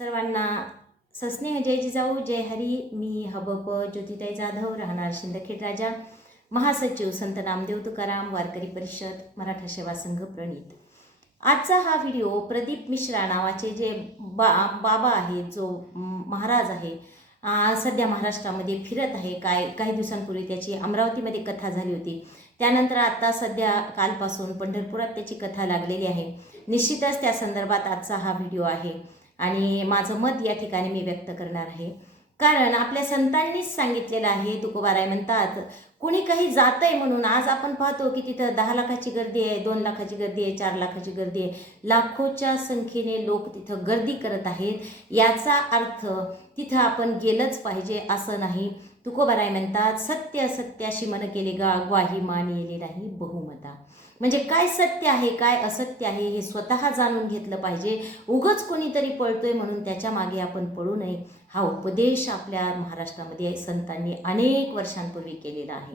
सर्वांना सस्नेह जय जिजाऊ जय हरी. मी हबप ज्योतिताई जाधव, राहणार शिंदखेड राजा, महासचिव संत नामदेव तुकाराम वारकरी परिषद मराठा सेवा संघ प्रणित. आजचा हा व्हिडिओ प्रदीप मिश्रा नावाचे जे बाबा आहेत, जो महाराज आहे, सध्या महाराष्ट्रामध्ये फिरत आहे. काही दिवसांपूर्वी त्याची अमरावतीमध्ये कथा झाली होती. त्यानंतर आता सध्या कालपासून पंढरपुरात त्याची कथा लागलेली आहे. निश्चितच त्या संदर्भात आजचा हा व्हिडिओ आहे आणि माझं मत या ठिकाणी मी व्यक्त करणार आहे. कारण आपल्या संतांनीच सांगितलेलं आहे. तुकोबाराय म्हणतात, कुणी काही जात आहे म्हणून आज आपण पाहतो की तिथं 10 लाखाची गर्दी आहे, 2 लाखाची गर्दी आहे, 4 लाखाची गर्दी आहे. लाखोच्या संख्येने लोक तिथं गर्दी करत आहेत. याचा अर्थ तिथं आपण गेलंच पाहिजे असं नाही. तुकोबाराय म्हणतात, सत्य असत्याशी मन केले ग्वाही मान येले नाही बहुमता. म्हणजे काय सत्य आहे काय असत्य आहे हे स्वतः जाणून घेतलं पाहिजे. उगच कोणीतरी पळतोय म्हणून त्याच्या मागे आपण पळू नये. हा उपदेश आपल्या महाराष्ट्रामध्ये संतांनी अनेक वर्षांपूर्वी केलेला आहे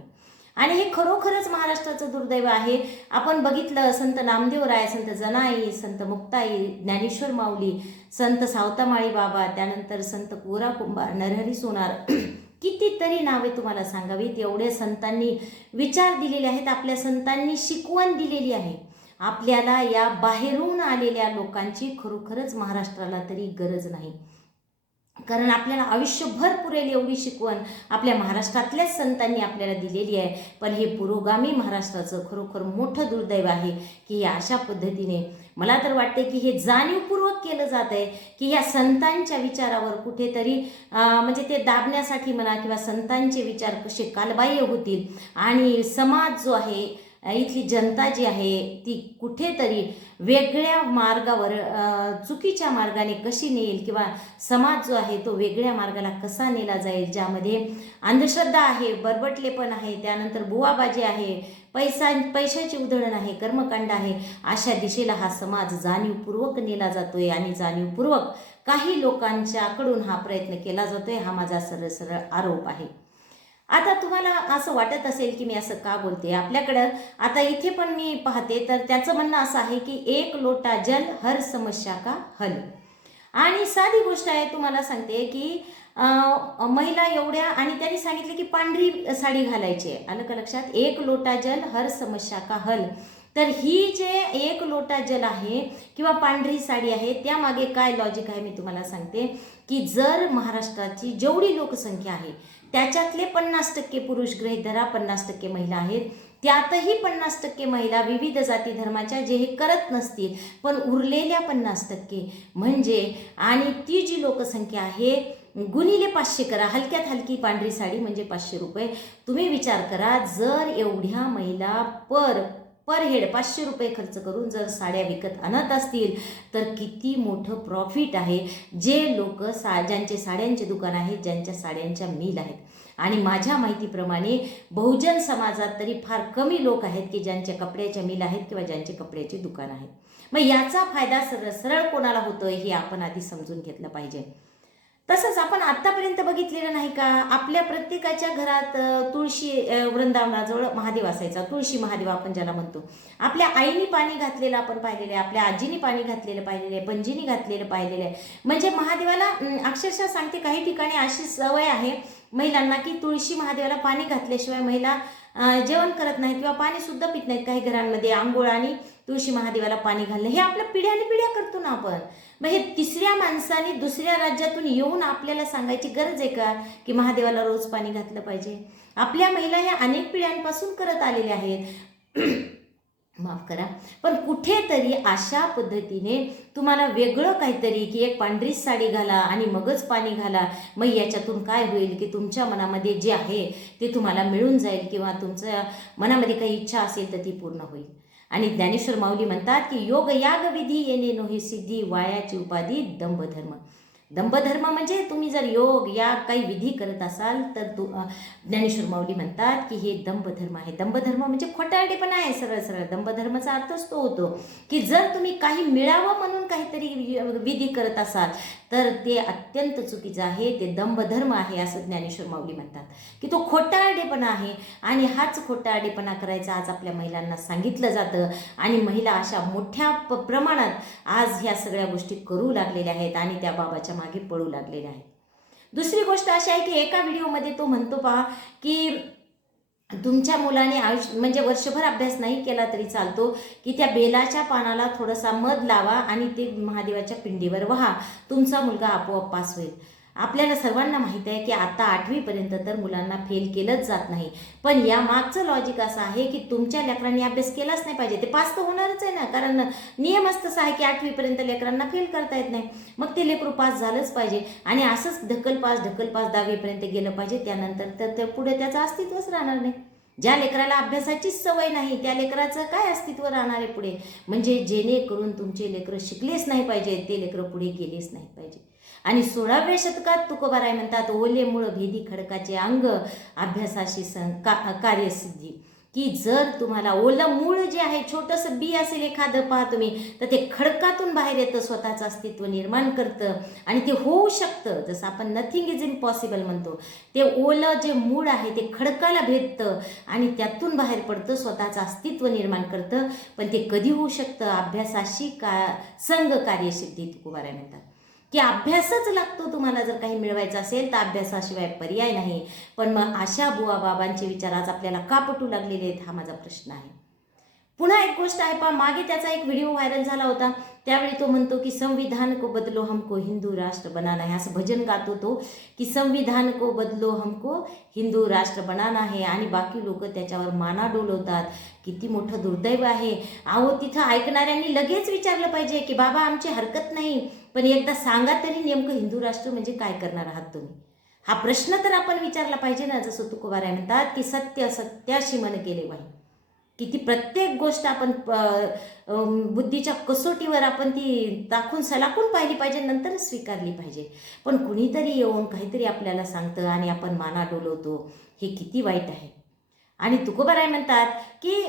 आणि हे खरोखरच महाराष्ट्राचं दुर्दैव आहे. आपण बघितलं, संत नामदेवराय, संत जनाई, संत मुक्ताई, ज्ञानेश्वर माऊली, संत सावतामाळी बाबा, त्यानंतर संत कोरा कुंभार, नरहरी सोनार, कितीतरी नावे तुम्हाला सांगावीत. एवढे संतांनी विचार दिलेले आहेत. आपल्या संतांनी शिकवण दिलेली आहे. आपल्याला या बाहेरून आलेल्या लोकांची खरोखरच महाराष्ट्राला तरी गरज नाही. कारण आपल्याला आयुष्यभर पुरेल एवढी शिकवण आपल्या महाराष्ट्रातल्याच संतांनी आपल्याला दिलेली आहे. पण हे पुरोगामी महाराष्ट्राचं खरोखर मोठं दुर्दैव आहे की हे अशा पद्धतीने, मला तर वाटते की हे जाणीवपूर्वक केलं जात आहे की या संतांच्या विचारावर कुठेतरी म्हणजे ते दाबण्यासाठी म्हणा किंवा संतांचे विचार कसे कालबाह्य होतील आणि समाज जो आहे, इथली जनता जी आहे ती कुठेतरी वेगळ्या मार्गावर, चुकीच्या मार्गाने कशी नेईल किंवा समाज जो आहे तो वेगळ्या मार्गाला कसा नेला जाईल, ज्यामध्ये अंधश्रद्धा आहे, बरबटलेपण आहे, त्यानंतर बुवाबाजी आहे, पैशाची उधळण आहे, कर्मकांड आहे, अशा दिशेला हा समाज जाणीवपूर्वक नेला जातोय आणि जाणीवपूर्वक काही लोकांच्याकडून हा प्रयत्न केला जातोय. हा माझा सरळ आरोप आहे. आता तुम्हाला असं वाटत असेल की मी असं का बोलते. आपल्याकडं आता इथे पण मी पाहते तर त्याचं म्हणणं असं आहे की 1 लोटा जल हर समस्या का हल. आणि साधी गोष्ट आहे, तुम्हाला सांगते की महिला एवढ्या, आणि त्यांनी सांगितले की पांढरी साडी घालायची आहे. आलं का लक्षात? 1 लोटा जल हर समस्या का हल. तर ही जे 1 लोटा जल आहे किंवा पांढरी साडी आहे, त्यामागे काय लॉजिक आहे मी तुम्हाला सांगते की जर महाराष्ट्राची जेवढी लोकसंख्या आहे त्याच्यातले 50% पुरुष गृहीत धरा, 50% महिला आहेत. त्यातही 50% महिला विविध जाती धर्माच्या जे हे करत नसतील, पण उरलेल्या 50% म्हणजे, आणि ती जी लोकसंख्या आहे गुणिले 500 करा. हलक्यात हलकी पांढरी साडी म्हणजे 500 रुपये. तुम्ही विचार करा, जर एवढ्या महिला पर हेड 500 रुपये खर्च करून जर साड्या विकत आणत असतील तर किती मोठं प्रॉफिट आहे. जे लोक ज्यांचे साड्यांचे दुकान आहेत, ज्यांच्या साड्यांच्या मिल आहेत, आणि माझ्या माहितीप्रमाणे बहुजन समाजात तरी फार कमी लोक आहेत की ज्यांच्या कपड्याच्या मिल आहेत किंवा ज्यांचे कपड्याचे दुकान आहेत. मग याचा फायदा सरळ कोणाला होतोय हे आपण आधी समजून घेतलं पाहिजे. तसंच आपण आत्तापर्यंत बघितलेलं नाही का, आपल्या प्रत्येकाच्या घरात तुळशी, वृंदावनाजवळ महादेव असायचा. तुळशी महादेव आपण ज्याला म्हणतो. आपल्या आईनी पाणी घातलेलं आपण पाहिलेलं आहे, आपल्या आजीनी पाणी घातलेलं पाहिलेलं आहे, पणजीनी घातलेलं पाहिलेलं आहे. म्हणजे महादेवाला अक्षरशः सांगते, काही ठिकाणी अशी सवय आहे महिलांना की तुळशी महादेवाला पाणी घातल्याशिवाय महिला जेवण करत नाहीत किंवा पाणी सुद्धा पित नाहीत. काही घरांमध्ये आंघोळ आणि तुळशी महादेवाला पाणी घालणं हे आपल्या पिढ्याने पिढ्या करतो ना आपण. मग हे तिसऱ्या माणसाने दुसऱ्या राज्यातून येऊन आपल्याला सांगायची गरज आहे का की महादेवाला रोज पाणी घातलं पाहिजे? आपल्या महिला ह्या अनेक पिढ्यांपासून करत आलेल्या आहेत. माफ करा, पण कुठेतरी अशा पद्धतीने तुम्हाला वेगळं काहीतरी की एक पांढरी साडी घाला आणि मगच पाणी घाला, मग याच्यातून काय होईल की तुमच्या मनामध्ये जे आहे ते तुम्हाला मिळून जाईल किंवा तुमच्या मनामध्ये काही इच्छा असेल तर ती पूर्ण होईल. आणि ज्ञानेश्वर माऊली म्हणतात की योग याग विधी येणे नोहे सिद्धी, वायाची उपाधी दंभ धर्म. दंभधर्म म्हणजे तुम्ही जर योग या काही विधी करत असाल तर ज्ञानेश्वर माऊली म्हणतात की हे दंभधर्म आहे. दंभधर्म म्हणजे खोटारडेपणा आहे. सरळ सरळ दंभधर्माचा अर्थच तो होतो की जर तुम्ही काही मिळावं म्हणून काहीतरी विधी करत असाल तर ते अत्यंत चुकीचं आहे, ते दंभधर्म आहे असं ज्ञानेश्वर माऊली म्हणतात की तो खोटारडेपणा आहे. आणि हाच खोटारडेपणा करायचा आज आपल्या महिलांना सांगितलं जातं आणि महिला अशा मोठ्या प्रमाणात आज ह्या सगळ्या गोष्टी करू लागलेल्या आहेत आणि त्या बाबाच्या मागे पळू लागलेल्या आहेत. दुसरी गोष्ट अशी आहे की एका व्हिडिओमध्ये तो म्हणतो पहा की तुमच्या मुलाने आयुष्य म्हणजे वर्षभर अभ्यास नाही केला तरी चालतो की त्या बेलाच्या पानाला थोडासा मध लावा आणि ते महादेवाच्या पिंडीवर वहा, तुमचा मुलगा आपोआप पास होईल. आपल्याला सर्वांना माहीत आहे की आता 8वीपर्यंत तर मुलांना फेल केलंच जात नाही, पण या मागचं लॉजिक असं आहे की तुमच्या लेकरांनी अभ्यास केलाच नाही पाहिजे. ते पास तर होणारच आहे ना, कारण नियमच तसा आहे की 8वीपर्यंत लेकरांना फेल करता येत नाही. मग ते लेकरू पास झालंच पाहिजे आणि असंच ढकल पास 10वीपर्यंत गेलं पाहिजे. त्यानंतर तर पुढे त्याचं अस्तित्वच राहणार नाही. ज्या लेकराला अभ्यासाचीच सवय नाही त्या लेकराचं काय अस्तित्व राहणार आहे पुढे. म्हणजे जेणेकरून तुमचे लेकरं शिकलेच नाही पाहिजे, ते लेकरं पुढे गेलेच नाही पाहिजे. आणि 16व्या शतकात तुकोबाराय म्हणतात ओले मूळ भेदी खडकाचे अंग अभ्यासाशी कार्यसिद्धी, की जर तुम्हाला ओलं मूळ जे आहे छोटंसं बी असेल एखादं पहा तुम्ही, तर ते खडकातून बाहेर येतं, स्वतःचं अस्तित्व निर्माण करतं आणि ते होऊ शकतं. जसं आपण नथिंग इज इम्पॉसिबल म्हणतो, ते ओलं जे मूळ आहे ते खडकाला भेटतं आणि त्यातून बाहेर पडतं, स्वतःचं अस्तित्व निर्माण करतं. पण ते कधी होऊ शकतं? अभ्यासाशी संग कार्यसिद्धी तुकोबाराय म्हणतात की अभ्यासच लागतो. तुम्हाला जर काही मिळवायचं असेल तर अभ्यासाशिवाय पर्याय नाही. पण मग अशा बुवा बाबांचे विचार आज आपल्याला का पटू लागलेले आहेत, हा माझा प्रश्न आहे. पुन्हा एक गोष्ट आहे पहा, मागे त्याचा एक व्हिडिओ व्हायरल झाला होता. त्यावेळी तो म्हणतो की संविधान को बदलो हमको हिंदू राष्ट्र बनाना है, असं भजन गातो तो की संविधान को बदलो हमको हिंदू राष्ट्र बनाना है. आणि बाकी लोक त्याच्यावर माना डोलवतात. किती मोठं दुर्दैव आहे. अहो तिथं ऐकणाऱ्यांनी लगेच विचारलं पाहिजे की बाबा आमची हरकत नाही, पण एकदा सांगा तरी नेमकं हिंदू राष्ट्र म्हणजे काय करणार आहात तुम्ही, हा प्रश्न तर आपण विचारला पाहिजे ना. जसं तुकोबाराय म्हणतात की सत्य सत्याशी मन केले वाही, किती प्रत्येक गोष्ट आपण बुद्धीच्या कसोटीवर आपण ती दाखवून सलाखून पाहिली पाहिजे, नंतर स्वीकारली पाहिजे. पण कुणीतरी येऊन काहीतरी आपल्याला सांगतं आणि आपण माना डोलवतो, हे किती वाईट आहे. आणि तुकोबाराय म्हणतात की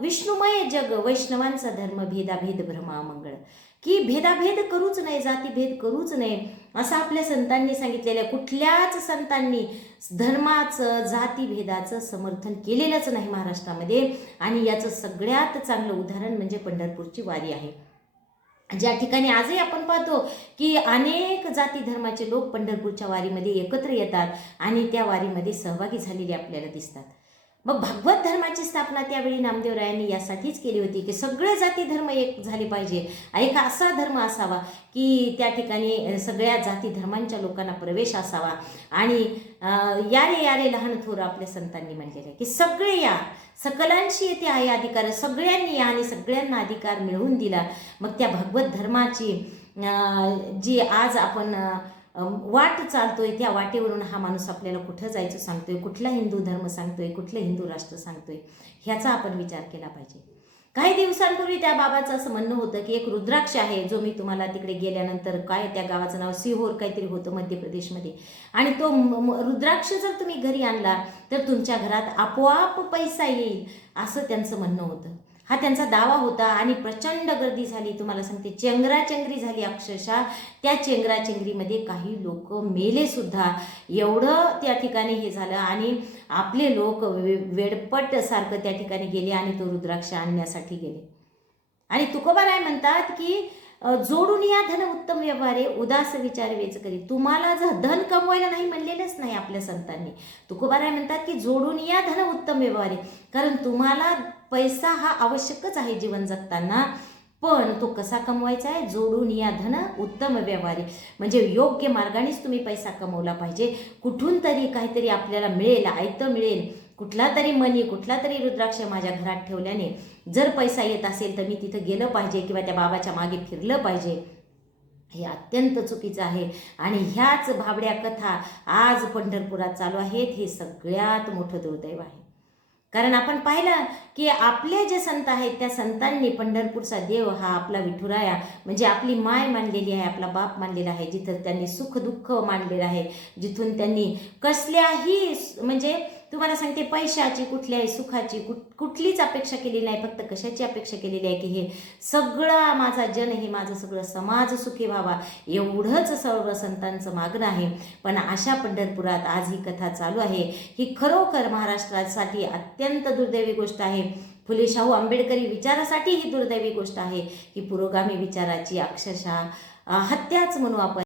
विष्णुमय जग वैष्णवांचा धर्म भेदाभेद भ्रमा मंगळ, की भेदाभेद करूच नये, जातीभेद करूच नये असं आपल्या संतांनी सांगितलेलं आहे. कुठल्याच संतांनी धर्माचं जातीभेदाचं समर्थन केलेलंच नाही महाराष्ट्रामध्ये. आणि याचं सगळ्यात चांगलं उदाहरण म्हणजे पंढरपूरची वारी आहे, ज्या ठिकाणी आजही आपण पाहतो की अनेक जाती धर्माचे लोक पंढरपूरच्या वारीमध्ये एकत्र येतात आणि त्या वारीमध्ये सहभागी झालेले आपल्याला दिसतात. मग भागवत धर्माची स्थापना त्यावेळी नामदेवरायांनी यासाठीच केली होती की सगळे जाती धर्म एक झाले पाहिजे, एक असा धर्म असावा की त्या ठिकाणी सगळ्या जाती धर्मांच्या लोकांना प्रवेश असावा. आणि यारे यारे लहान थोर आपल्या संतांनी म्हणलेलं आहे की सगळे या, सकलांशी येथे आहे अधिकार, सगळ्यांनी या आणि सगळ्यांना अधिकार मिळवून दिला. मग त्या भागवत धर्माची जी आज आपण वाट चालतोय, त्या वाटेवरून हा माणूस आपल्याला कुठं जायचं सांगतोय, कुठला हिंदू धर्म सांगतोय, कुठलं हिंदू राष्ट्र सांगतोय, ह्याचा आपण विचार केला पाहिजे. काही दिवसांपूर्वी त्या बाबाचं असं म्हणणं होतं की एक रुद्राक्ष आहे, जो मी तुम्हाला तिकडे गेल्यानंतर, काय त्या गावाचं नाव सिहोर काहीतरी होतं मध्य प्रदेशमध्ये, आणि तो रुद्राक्ष जर तुम्ही घरी आणला तर तुमच्या घरात आपोआप पैसा येईल, असं त्यांचं म्हणणं होतं. हा त्यांचा दावा होता. आणि प्रचंड गर्दी झाली, तुम्हाला सांगते चेंगराचेंगरी झाली अक्षरशः. त्या चेंगराचेंगरीमध्ये काही लोक मेले सुद्धा, एवढं त्या ठिकाणी हे झालं. आणि आपले लोक वेडपट सारखं त्या ठिकाणी गेले आणि तो रुद्राक्ष आणण्यासाठी गेले. आणि तुकोबाराय म्हणतात की जोडून या धन उत्तम व्यवहारे उदास विचार वेच करी. तुम्हाला जर धन कमवायला नाही म्हणलेलंच नाही आपल्या संतांनी. तुकोबाराय म्हणतात की जोडून या धन उत्तम व्यवहारे, कारण तुम्हाला पैसा हा आवश्यकच आहे जीवन जगताना, पण तो कसा कमवायचा आहे? जोडून या धन उत्तम व्यवहारे, म्हणजे योग्य मार्गानेच तुम्ही पैसा कमवला पाहिजे. कुठून तरी काहीतरी आपल्याला मिळेल, आयतं मिळेल, कुठला तरी मनी, कुठला तरी रुद्राक्ष माझ्या घरात ठेवल्याने जर पैसा येत असेल तर मी तिथं गेलं पाहिजे किंवा त्या बाबाच्या मागे फिरलं पाहिजे. हे अत्यंत चुकीचं आहे. आणि ह्याच भाबड्या कथा आज पंढरपुरात चालू आहेत. हे सगळ्यात मोठं दुर्दैव आहे. कारण आपण पाहिलं की आपले जे संत आहेत त्या संतांनी पंढरपूरचा देव हा आपला विठुराया म्हणजे आपली माय मानलेली आहे, आपला बाप मानलेला आहे, जिथं त्यांनी सुख दुःख मानलेलं आहे, जिथून त्यांनी कसल्याही म्हणजे तुम्हाला सांगते पैशाची कुठल्याही सुखाची कुठलीच अपेक्षा केलेली नाही. फक्त कशाची अपेक्षा केलेली आहे की हे सगळं माझा जन, हे माझं सगळं समाज सुखी व्हावा, एवढंच सर्व संतांचं मागणं आहे. पण अशा पंढरपुरात आज ही कथा चालू आहे. ही खरोखर महाराष्ट्रासाठी अत्यंत दुर्दैवी गोष्ट आहे. फुले शाहू आंबेडकरी विचारासाठी ही दुर्दैवी गोष्ट आहे. ही पुरोगामी विचाराची अक्षरशः हत्याच म्हणू आपण.